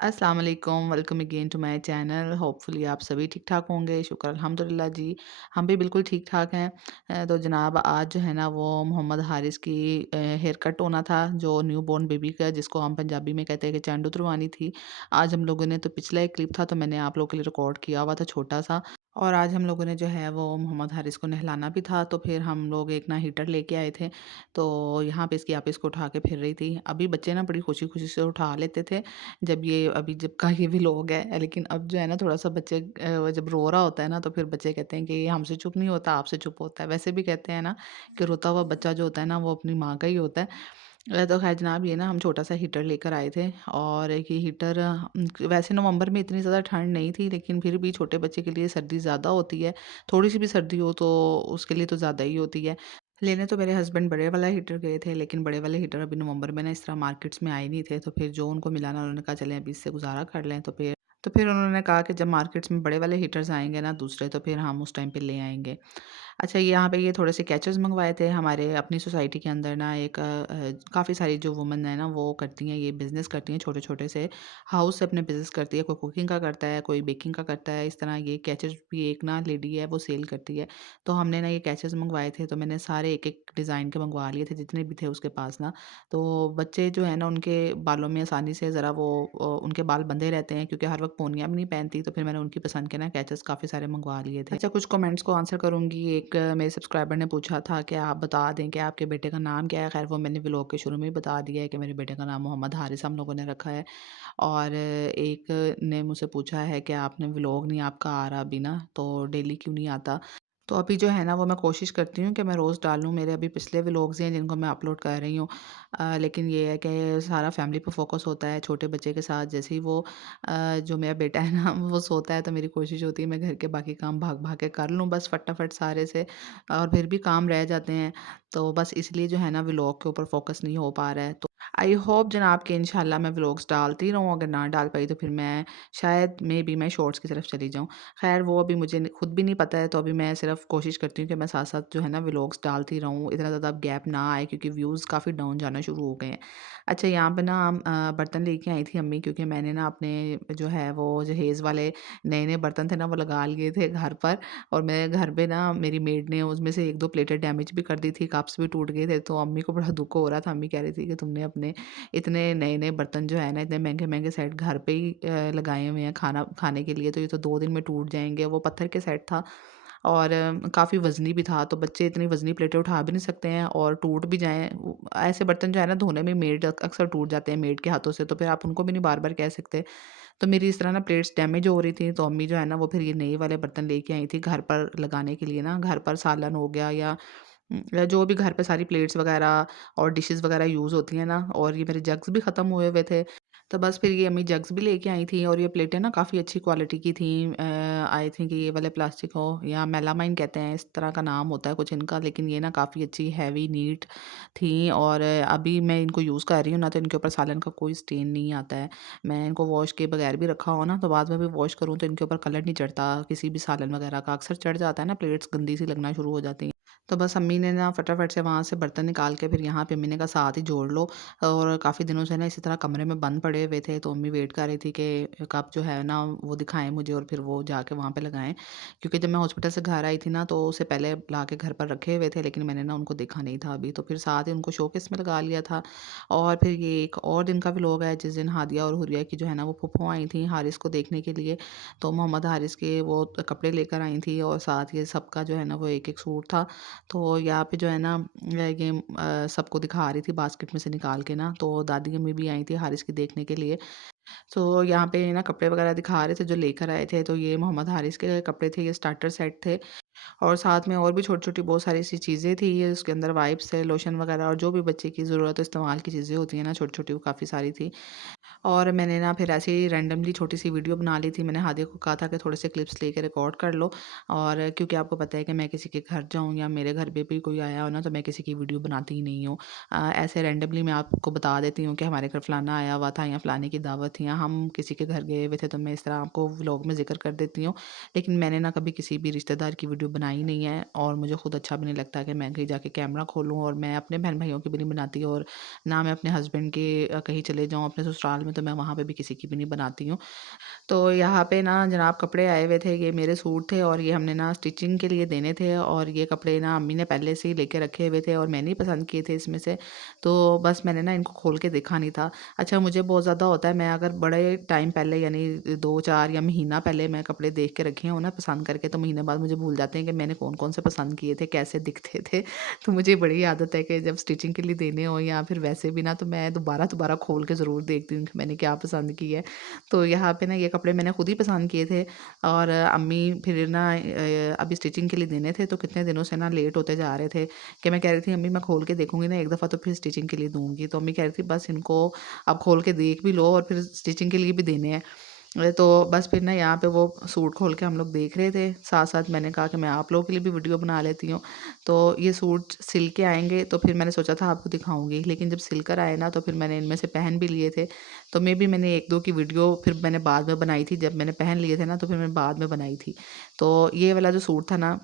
अस्सलाम वालेकुम, welcome again to my channel. Hopefully आप सभी ठीक-ठाक होंगे, शुक्र अल्हम्दुलिल्लाह जी, हम भी बिल्कुल ठीक-ठाक हैं। तो जनाब आज जो है ना वो मोहम्मद हारिस की हेयर कट होना था, जो न्यू बॉर्न बेबी का जिसको हम पंजाबी में कहते हैं कि चांद उतरवानी थी। आज हम लोगों ने तो पिछला एक क्लिप था तो मैंने आप लोगों के लिए रिकॉर्ड किया हुआ था छोटा-सा और आज हम लोगों ने जो है वो मोहम्मद हारिस को नहलाना भी था, तो फिर हम लोग एक ना हीटर लेके आए थे, तो यहाँ पे इसकी आप इसको उठा के फिर रही थी। अभी बच्चे ना बड़ी खुशी-खुशी से उठा लेते थे जब का ये व्लॉग है, लेकिन अब जो है ना थोड़ा-सा बच्चे जब रो रहा होता है ना तो फिर बच्चे कहते हैं कि ये हमसे चुप नहीं होता, आपसे चुप होता है। वैसे भी कहते हैं ना कि रोता हुआ बच्चा जो होता है ना वो अपनी माँ का ही होता है। तो ख़ैर जनाब ये ना हम छोटा-सा हीटर लेकर आए थे और ये हीटर वैसे नवंबर में इतनी ज़्यादा ठंड नहीं थी, लेकिन फिर भी छोटे बच्चे के लिए सर्दी ज़्यादा होती है। थोड़ी-सी भी सर्दी हो तो उसके लिए तो ज़्यादा ही होती है। लेने तो मेरे हस्बैंड बड़े वाला हीटर गए थे, लेकिन बड़े वाले हीटर अभी नवंबर में ना इस तरह मार्केट्स में आए नहीं थे, तो फिर जो उनको मिला ना उन्होंने कहा चलें अभी इससे गुज़ारा कर लें। तो फिर उन्होंने कहा कि जब मार्केट्स में बड़े वाले हीटर्स आएँगे ना दूसरे तो फिर हम उस टाइम पे ले आएँगे। अच्छा यहाँ पे ये थोड़े से कैचेस मँगवाए थे हमारे अपनी सोसाइटी के अंदर ना एक काफ़ी सारी जो वुमन है ना वो करती हैं ये बिज़नेस करती हैं छोटे-छोटे से हाउस से अपने बिज़नेस करती है, कोई कुकिंग का करता है, कोई बेकिंग का करता है, इस तरह ये कैचेस भी एक ना लेडी है वो सेल करती है। तो हमने ना ये कैचेस मँगवाए थे, तो मैंने सारे एक-एक डिज़ाइन के मँगवा लिए थे जितने भी थे उसके पास ना। तो बच्चे जो है ना उनके बालों में आसानी से ज़रा वो उनके बाल बंधे रहते हैं क्योंकि हर वक़्त पोनियाँ भी नहीं पहनती, तो फिर मैंने उनकी पसंद के ना कैचेस काफ़ी सारे मँगवा लिए थे। अच्छा कुछ कमेंट्स को आंसर करूँगी। एक मेरे सब्सक्राइबर ने पूछा था कि आप बता दें कि आपके बेटे का नाम क्या है? ख़ैर वो मैंने व्लॉग के शुरू में ही बता दिया है कि मेरे बेटे का नाम मोहम्मद हारिस हम लोगों ने रखा है। और एक ने मुझसे पूछा है कि आपने व्लॉग नहीं आपका आ रहा अभी ना, तो डेली क्यों नहीं आता? तो अभी जो है ना वो मैं कोशिश करती हूँ कि मैं रोज़ डालूँ। मेरे अभी पिछले व्लॉग्स हैं जिनको मैं अपलोड कर रही हूँ। लेकिन ये है कि सारा फैमिली पे फ़ोकस होता है। छोटे बच्चे के साथ जैसे ही वो जो मेरा बेटा है ना वो सोता है तो मेरी कोशिश होती है मैं घर के बाकी काम भाग-भाग के कर लूँ बस फटाफट सारे से और फिर भी काम रह जाते हैं। तो बस इसलिए जो है ना व्लॉग के ऊपर फ़ोकस नहीं हो पा रहा है। तो आई होप जनाब कि इंशाल्लाह मैं व्लॉग्स डालती रहूँ, अगर ना डाल पाई तो फिर मैं शायद मेबी मैं शॉर्ट्स की तरफ चली जाऊँ। ख़ैर वो अभी मुझे खुद भी नहीं पता है, तो अभी मैं सिर्फ़ कोशिश करती हूँ कि मैं साथ-साथ जो है ना व्लॉग्स डालती रहूँ, इतना ज़्यादा अब गैप ना आए क्योंकि व्यूज़ काफ़ी डाउन जाना शुरू हो गए हैं। अच्छा यहाँ पे ना बर्तन लेके आई थी अम्मी क्योंकि मैंने ना अपने जो है वो जहेज़ वाले नए-नए बर्तन थे ना वो लगा लिए थे घर पर और मेरे घर पे ना मेरी मेड ने उसमें से 1-2 प्लेटें डैमेज भी कर दी थी, कप्स भी टूट गए थे, तो अम्मी को बड़ा दुःख हो रहा था। अम्मी कह रही थी कि तुमने अपने इतने नए-नए बर्तन जो है ना, इतने महँगे-महँगे सेट घर पे ही लगाए हुए हैं खाना खाने के लिए, तो ये तो 2 दिन में टूट जाएँगे। वो पत्थर के सेट था और काफ़ी वज़नी भी था, तो बच्चे इतनी वज़नी प्लेटें उठा भी नहीं सकते हैं और टूट भी जाएँ ऐसे बर्तन जो है ना धोने में मेड अक्सर टूट जाते हैं मेड के हाथों से, तो फिर आप उनको भी नहीं बार-बार कह सकते। तो मेरी इस तरह ना प्लेट्स डैमेज हो रही थी, तो अम्मी जो है ना वो फिर ये नए वाले बर्तन लेके आई थी घर पर लगाने के लिए ना, घर पर सालन हो गया या जो भी घर पे सारी प्लेट्स वगैरह और डिशेज़ वगैरह यूज़ होती हैं ना और ये मेरे जग्स भी ख़त्म हुए हुए थे। तो बस फिर ये अम्मी जग्स भी लेके आई थी और ये प्लेटें ना काफ़ी अच्छी क्वालिटी की थी। आई थिंक ये वाले प्लास्टिक हो या मेलामाइन कहते हैं, इस तरह का नाम होता है कुछ इनका, लेकिन ये ना काफ़ी अच्छी हैवी नीट थी और अभी मैं इनको यूज़ कर रही हूँ ना तो इनके ऊपर सालन का कोई स्टेन नहीं आता है। मैं इनको वॉश किए बगैर भी रखा हो ना तो बाद में भी वॉश करूँ तो इनके ऊपर कलर नहीं चढ़ता किसी भी सालन वगैरह का, अक्सर चढ़ जाता है ना, प्लेट्स गंदी सी लगना शुरू हो जाती हैं। तो बस अम्मी ने ना फटाफट से वहाँ से बर्तन निकाल के फिर यहाँ पे अम्मी ने कहा साथ ही जोड़ लो और काफ़ी दिनों से ना इसी तरह कमरे में बंद पड़े हुए थे, तो अम्मी वेट कर रही थी कि कब जो है ना वो दिखाएँ मुझे और फिर वो जाके वहाँ पे लगाएँ। क्योंकि जब मैं हॉस्पिटल से घर आई थी ना तो उससे पहले ला के घर पर रखे हुए थे, लेकिन मैंने ना उनको देखा नहीं था अभी, तो फिर साथ ही उनको शोकेस में लगा लिया था। और फिर ये एक और दिन का व्लॉग है जिस दिन हादिया और हुरिया की जो है ना वो फूफो आई थी हारिस को देखने के लिए, तो मोहम्मद हारिस के वो कपड़े लेकर आई थी और साथ ये सबका जो है ना वो एक-एक सूट था। तो यहाँ पे जो है ना ये सबको दिखा रही थी बास्केट में से निकाल के ना, तो दादी अम्मी भी आई थी हारिस की देखने के लिए। तो यहाँ पे ना कपड़े वगैरह दिखा रहे थे जो लेकर आए थे, तो ये मोहम्मद हारिस के कपड़े थे, ये स्टार्टर सेट थे और साथ में और भी छोटी-छोटी बहुत सारी ऐसी चीज़ें थी, ये उसके अंदर वाइप्स है, लोशन वगैरह और जो भी बच्चे की ज़रूरत हो इस्तेमाल की चीज़ें होती हैं ना छोटी-छोटी, वो काफ़ी सारी थी। और मैंने ना फिर ऐसे ही रैंडमली छोटी-सी वीडियो बना ली थी। मैंने हादिया को कहा था कि थोड़े से क्लिप्स लेके रिकॉर्ड कर लो और क्योंकि आपको पता है कि मैं किसी के घर जाऊँ या मेरे घर पे भी कोई आया हो ना, तो मैं किसी की वीडियो बनाती ही नहीं हूँ। ऐसे रैंडमली मैं आपको बता देती हूँ कि हमारे घर फलाना आया हुआ था या फलाने की दावत थी या हम किसी के घर गए हुए थे, तो मैं इस तरह आपको व्लॉग में ज़िक्र कर देती हूँ। लेकिन मैंने ना कभी किसी भी रिश्तेदार की वीडियो बनाई नहीं है और मुझे खुद अच्छा भी नहीं लगता कि मैं कहीं जाके कैमरा खोलूँ, और मैं अपने बहन-भाइयों की भी नहीं बनाती, और ना मैं अपने हस्बैंड के कहीं चले जाऊँ अपने ससुराल में तो मैं वहाँ पे भी किसी की भी नहीं बनाती हूँ। तो यहाँ पे ना जनाब कपड़े आए हुए थे, ये मेरे सूट थे और ये हमने ना स्टिचिंग के लिए देने थे, और ये कपड़े ना अम्मी ने पहले से ही लेके रखे हुए थे और मैंने ही पसंद किए थे इसमें से। तो बस मैंने ना इनको खोल के देखा नहीं था। अच्छा, मुझे बहुत ज़्यादा होता है, मैं अगर बड़े टाइम पहले यानी 2-4 या महीना पहले मैं कपड़े देख के रखे हों ना पसंद करके, तो महीने बाद मुझे भूल जाते हैं कि मैंने कौन-कौन से पसंद किए थे, कैसे दिखते थे। तो मुझे बड़ी आदत है कि जब स्टिचिंग के लिए देने हों या फिर वैसे भी ना, तो मैं दोबारा-दोबारा खोल के ज़रूर देखती हूँ कि मैंने क्या पसंद की है। तो यहाँ पे ना ये कपड़े मैंने खुद ही पसंद किए थे, और अम्मी फिर ना अभी स्टिचिंग के लिए देने थे, तो कितने दिनों से ना लेट होते जा रहे थे कि मैं कह रही थी अम्मी मैं खोल के देखूँगी ना एक दफ़ा, तो फिर स्टिचिंग के लिए दूँगी। तो अम्मी कह रही थी बस इनको आप खोल के देख भी लो और फिर स्टिचिंग के लिए भी देने हैं। तो बस फिर ना यहाँ पे वो सूट खोल के हम लोग देख रहे थे, साथ-साथ मैंने कहा कि मैं आप लोगों के लिए भी वीडियो बना लेती हूँ। तो ये सूट सिल के आएँगे तो फिर मैंने सोचा था आपको दिखाऊँगी, लेकिन जब सिल कर आए ना तो फिर मैंने इनमें से पहन भी लिए थे। तो मैंने 1-2 की वीडियो फिर मैंने बाद में बनाई थी, जब मैंने पहन लिए थे ना तो फिर मैं बाद में बनाई थी। तो ये वाला जो सूट था ना,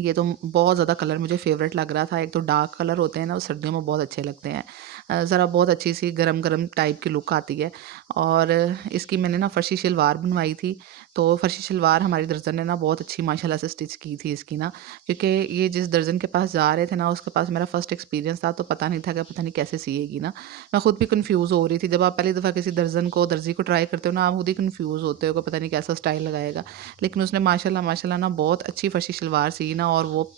ये तो बहुत ज़्यादा कलर मुझे फ़ेवरेट लग रहा था। एक तो डार्क कलर होते हैं ना, वो सर्दियों में बहुत अच्छे लगते हैं। ज़रा बहुत अच्छी-सी गरम-गरम टाइप की लुक आती है, और इसकी मैंने ना फर्शी शलवार बनवाई थी। तो फर्शी शलवार हमारी दर्ज़न ने ना बहुत अच्छी माशाल्लाह से स्टिच की थी इसकी ना, क्योंकि ये जिस दर्ज़न के पास जा रहे थे ना, उसके पास मेरा फर्स्ट एक्सपीरियंस था, तो पता नहीं था कि पता नहीं कैसे सिएगी ना। मैं खुद भी कन्फ्यूज़ हो रही थी। जब आप पहली दफ़ा किसी दर्ज़ी को ट्राई करते हो ना, आप खुद ही कन्फ्यूज़ होते हो कि पता नहीं कैसा स्टाइल लगाएगा। लेकिन उसने माशाल्लाह माशाल्लाह ना बहुत अच्छी फर्शी शलवार सी ना, और वो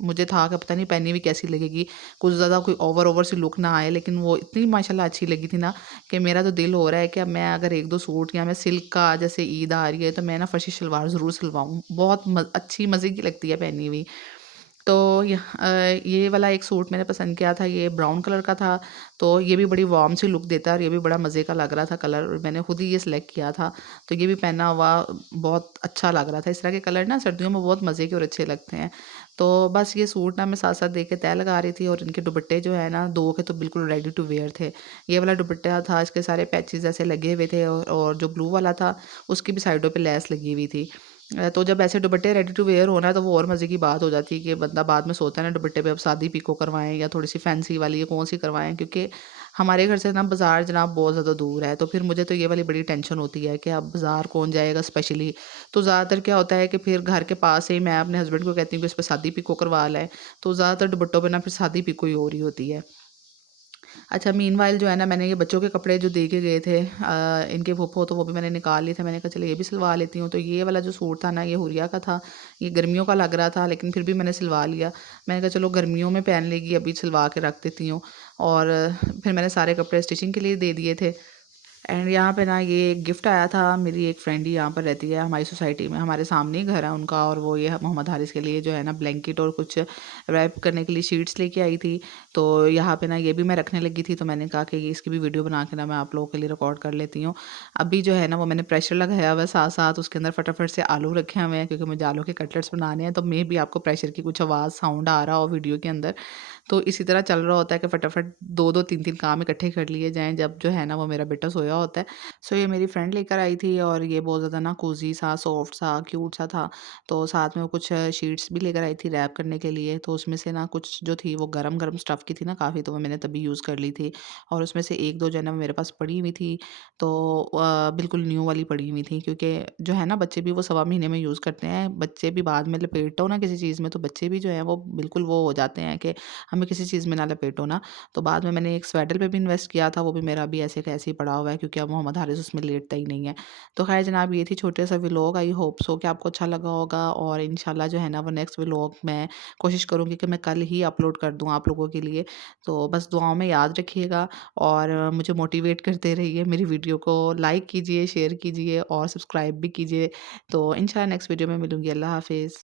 मुझे था कि पता नहीं पहनी हुई कैसी लगेगी, कुछ ज़्यादा कोई ओवर सी लुक ना आए, लेकिन वो इतनी माशाल्लाह अच्छी लगी थी ना कि मेरा तो दिल हो रहा है कि अब मैं अगर 1-2 सूट, या मैं सिल्क का, जैसे ईद आ रही है तो मैं ना फर्शी शलवार ज़रूर सिलवाऊँ, बहुत अच्छी मज़े की लगती है पहनी हुई। तो ये वाला एक सूट मैंने पसंद किया था, ये ब्राउन कलर का था, तो ये भी बड़ी वार्म सी लुक देता है और ये भी बड़ा मज़े का लग रहा था कलर, और मैंने खुद ही ये सिलेक्ट किया था। तो ये भी पहना हुआ बहुत अच्छा लग रहा था। इस तरह के कलर ना सर्दियों में बहुत मज़े के और अच्छे लगते हैं। तो बस ये सूट ना मैं साथ-साथ देख के तह लगा रही थी, और इनके दुपट्टे जो है ना 2 के तो बिल्कुल रेडी टू वियर थे। ये वाला दुपट्टा था, इसके सारे पैचेज़ ऐसे लगे हुए थे, और जो ब्लू वाला था उसकी भी साइडों पे लेस लगी हुई थी। तो जब ऐसे दुपट्टे रेडी टू वियर हो ना, तो वो और मज़े की बात हो जाती है कि बंदा बाद में सोचता है ना दुपट्टे पे अब सादी पिको करवाएँ या थोड़ी-सी फैंसी वाली या कौन-सी करवाएँ, क्योंकि हमारे घर से ना बाज़ार जनाब बहुत ज़्यादा दूर है। तो फिर मुझे तो ये वाली बड़ी टेंशन होती है कि अब बाज़ार कौन जाएगा स्पेशली। तो ज़्यादातर क्या होता है कि फिर घर के पास से ही मैं अपने हस्बैंड को कहती हूँ कि इस पे सादी पिको करवा लें, तो ज़्यादातर दुपट्टों पे ना फिर सादी पिको ही हो रही होती है। अच्छा, मीनवाइल जो है ना, मैंने ये बच्चों के कपड़े जो दे के गए थे इनके फूफो, तो वो भी मैंने निकाल लिए थे। मैंने कहा चलो ये भी सिलवा लेती हूँ। तो ये वाला जो सूट था ना, ये हुरिया का था। ये गर्मियों का लग रहा था, लेकिन फिर भी मैंने सिलवा लिया। मैंने कहा चलो गर्मियों में पहन लेगी, अभी सिलवा के रख देती हूँ। और फिर मैंने सारे कपड़े स्टिचिंग के लिए दे दिए थे। एंड यहाँ पे ना ये एक गिफ्ट आया था, मेरी एक फ्रेंड ही यहाँ पर रहती है हमारी सोसाइटी में, हमारे सामने ही घर है उनका, और वो ये मोहम्मद हारिस के लिए जो है ना ब्लैंकेट और कुछ रैप करने के लिए शीट्स लेके आई थी। तो यहाँ पे ना ये भी मैं रखने लगी थी, तो मैंने कहा कि ये इसकी भी वीडियो बना के ना मैं आप लोगों के लिए रिकॉर्ड कर लेती हूँ। अभी जो है ना वो मैंने प्रेशर लगाया हुआ है, साथ-साथ उसके अंदर फटाफट से आलू रखे हुए हैं, क्योंकि मुझे आलू के कटलेट्स बनाने हैं, तो मेबी आपको प्रेशर की कुछ आवाज़ साउंड आ रहा हो वीडियो के अंदर। तो इसी तरह चल रहा होता है कि फटाफट 2-2 3-3 काम इकट्ठे कर लिए जाएँ, जब जो है ना वो मेरा बेटा सोया होता है। सो ये मेरी फ्रेंड लेकर आई थी, और ये बहुत ज़्यादा ना कोज़ी सा, सॉफ्ट सा, क्यूट सा था। तो साथ में वो कुछ शीट्स भी लेकर आई थी रैप करने के लिए। तो उसमें से ना कुछ जो थी वो गरम-गरम स्टफ़ की थी ना काफ़ी, तो वो मैंने तभी यूज़ कर ली थी। और उसमें से 1-2 जो है ना मेरे पास पड़ी हुई थी, तो बिल्कुल न्यू वाली पड़ी हुई थी, क्योंकि जो है ना बच्चे भी वो सवा महीने में यूज़ करते हैं। बच्चे भी बाद में लपेटो ना किसी चीज़ में, तो बच्चे भी जो हैं वो बिल्कुल वो हो जाते हैं कि हमें किसी चीज़ में ना लपेटो ना। तो बाद में मैंने एक स्वेटर पे भी इन्वेस्ट किया था, वो भी मेरा अभी ऐसे का ऐसे ही पड़ा हुआ है, क्योंकि अब मोहम्मद हारिस उसमें लेटता ही नहीं है। तो ख़ैर जनाब, ये थी छोटे सा व्लॉग, आई होप सो कि आपको अच्छा लगा होगा, और इंशाल्लाह जो है ना वो नेक्स्ट व्लॉग मैं कोशिश करूँगी कि मैं कल ही अपलोड कर दूँ आप लोगों के लिए। तो बस दुआओं में याद रखिएगा, और मुझे मोटिवेट करते रहिए, मेरी वीडियो को लाइक कीजिए, शेयर कीजिए और सब्सक्राइब भी कीजिए। तो इंशाल्लाह नेक्स्ट वीडियो में मिलूँगी। अल्लाह हाफ़िज़।